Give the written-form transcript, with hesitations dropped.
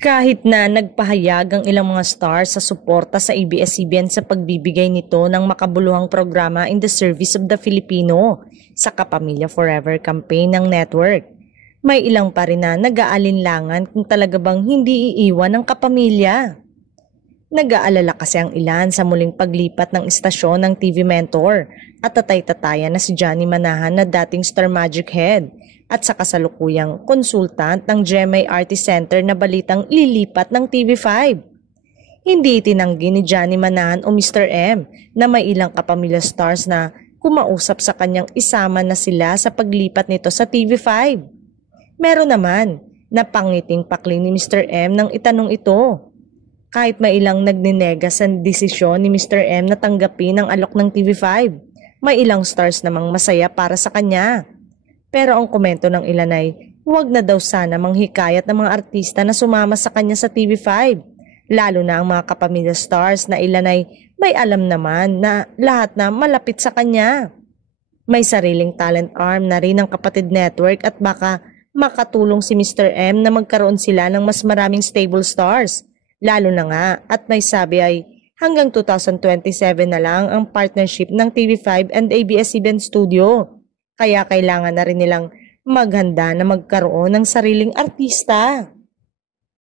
Kahit na nagpahayag ang ilang mga stars sa suporta sa ABS-CBN sa pagbibigay nito ng makabuluhang programa in the service of the Filipino sa Kapamilya Forever campaign ng network, may ilang pa rin na nag-aalinlangan kung talaga bang hindi iiwan ng kapamilya. Nag-aalala kasi ang ilan sa muling paglipat ng istasyon ng TV Mentor at tatay-tatayan na si Johnny Manahan na dating Star Magic Head at sa kasalukuyang konsultant ng GMA Artist Center na balitang lilipat ng TV5. Hindi itinanggi ni Johnny Manahan o Mr. M na may ilang kapamilya stars na kumausap sa kanyang isama na sila sa paglipat nito sa TV5. Meron naman na pangiting pakli ni Mr. M nang itanong ito. Kahit may ilang nagninega sa desisyon ni Mr. M na tanggapin ang alok ng TV5, may ilang stars namang masaya para sa kanya. Pero ang komento ng ilan ay huwag na daw sana manghikayat ng mga artista na sumama sa kanya sa TV5, lalo na ang mga kapamilya stars na ilan ay may alam naman na lahat na malapit sa kanya. May sariling talent arm na rin ang Kapatid Network at baka makatulong si Mr. M na magkaroon sila ng mas maraming stable stars. Lalo na nga at may sabi ay hanggang 2027 na lang ang partnership ng TV5 and ABS-CBN Studio. Kaya kailangan na rin nilang maghanda na magkaroon ng sariling artista.